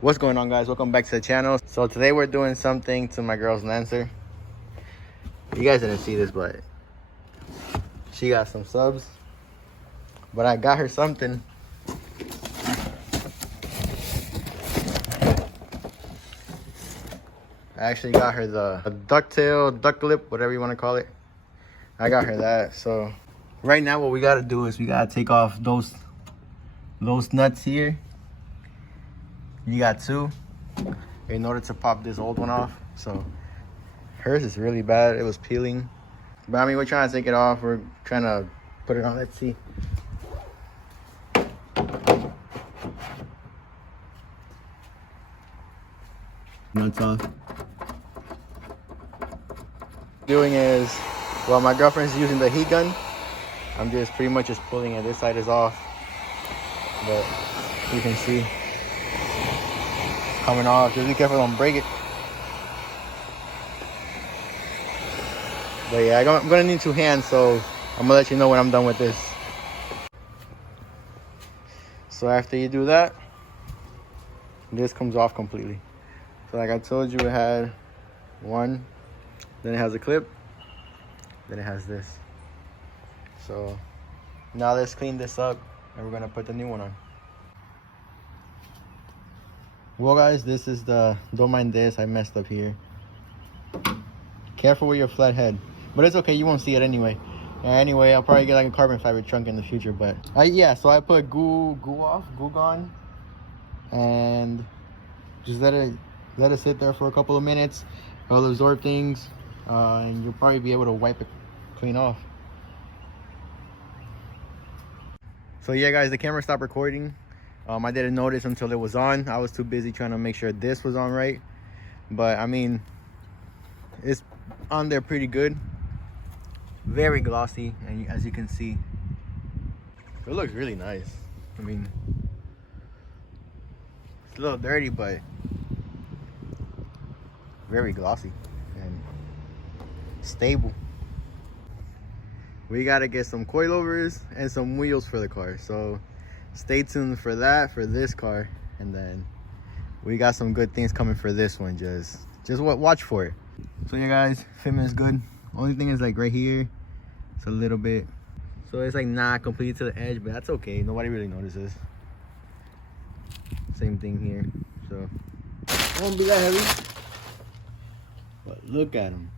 What's going on, guys? Welcome back to the channel. So today we're doing something to my girl's Lancer. You guys didn't see this, but she got some subs, but I got her something. I actually got her the ducktail, duck lip, whatever you want to call it. I got her that. So right now what we got to do is we got to take off those nuts here. You got two in order to pop this old one off. So hers is really bad. It was peeling. But I mean, we're trying to take it off. We're trying to put it on. Let's see. Nuts off. Doing is, well, my girlfriend's using the heat gun. I'm just pretty much just pulling it. This side is off, but you can see it's coming off. Just be careful, don't break it. But yeah, I'm gonna need two hands, so I'm gonna let you know when I'm done with this. So after you do that, this comes off completely. So like I told you, it had one, then it has a clip, then it has this. So now let's clean this up and we're gonna put the new one on. Well guys, this is don't mind this, I messed up here. Careful with your flat head. But it's okay, you won't see it anyway. Anyway, I'll probably get like a carbon fiber trunk in the future, but yeah, so I put goo gone, and just let it sit there for a couple of minutes. It'll absorb things, and you'll probably be able to wipe it clean off. So yeah guys, the camera stopped recording. I didn't notice until it was on. I was too busy trying to make sure this was on right. But I mean, it's on there pretty good. Very glossy, and as you can see, it looks really nice. I mean, it's a little dirty, but very glossy and stable. We gotta get some coilovers and some wheels for the car, so stay tuned for that for this car. And then we got some good things coming for this one. Just watch for it. So yeah guys, fitment is good. Only thing is like right here, it's a little bit, so it's like not complete to the edge, but that's okay, nobody really notices. Same thing here, so it won't be that heavy, but look at them.